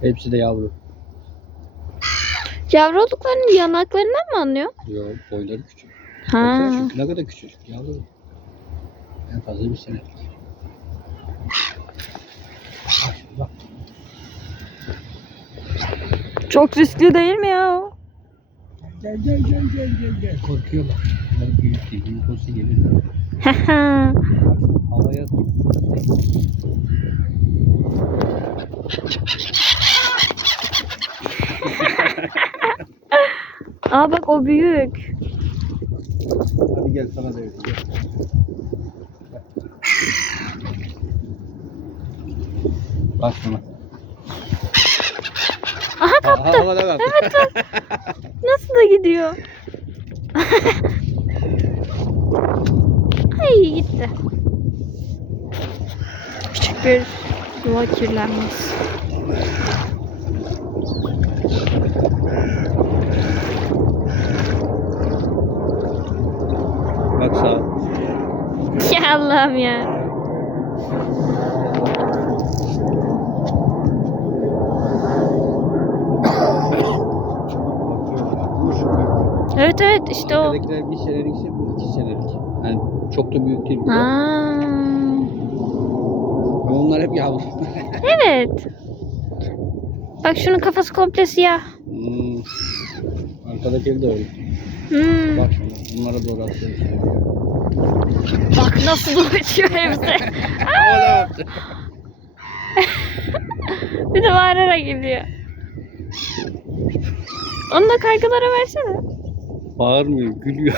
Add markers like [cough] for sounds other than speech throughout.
Hepsi de yavru. Yavru olduklarını yanaklarından mı anlıyor? Yok boyları küçük. Ha. Baksana şu ne kadar küçük. Yavru. En fazla bir sene. Bak şimdi bak. Çok riskli değil mi ya? Gel gel gel gel gel gel. Korkuyor bak. Bunlar büyük değil. Büyük olsa gelir. Havaya atıyor. Aa bak o büyük. Hadi gel sana da. Gel. Bak şuna. Aha kaptı. Ha, havada kalktı. Evet bak. [laughs] Nasıl da gidiyor. [laughs] Ay gitti. Küçük bir yuva kirlenmez. Bak sağa. Ya Allah'ım ya. Evet evet işte o. Arkadakiler bir senelik ise bu iki senelik. Yani çok da büyük değil. Aa, Ama onlar hep yavru. [laughs] evet. Bak şunun kafası komple siyah. hmm. Arkadaki de öyle. Hmm. Bak şuna. Bunlara doğru atıyor. Bak nasıl uçuyor hepsi. [laughs] Havada kalktı. [laughs] Bir de bağırarak gidiyor. Onu da kargalara versene. Bağırmıyor, gülüyor.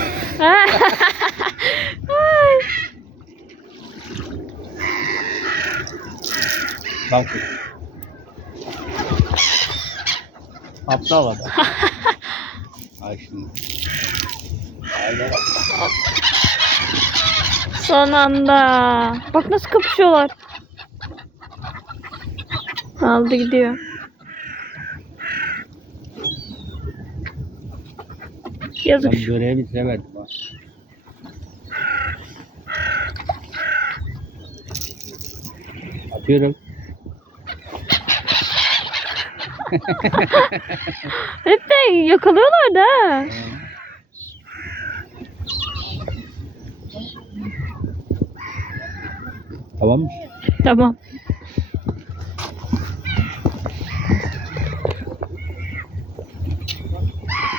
Bak. [laughs] Aptal havada. Son anda. Bak nasıl kapışıyorlar. Aldı gidiyor. Yazık. Ben görevi. Bak. Atıyorum. [laughs] Hep de yakalıyorlar da. Tamam mı? Tamam.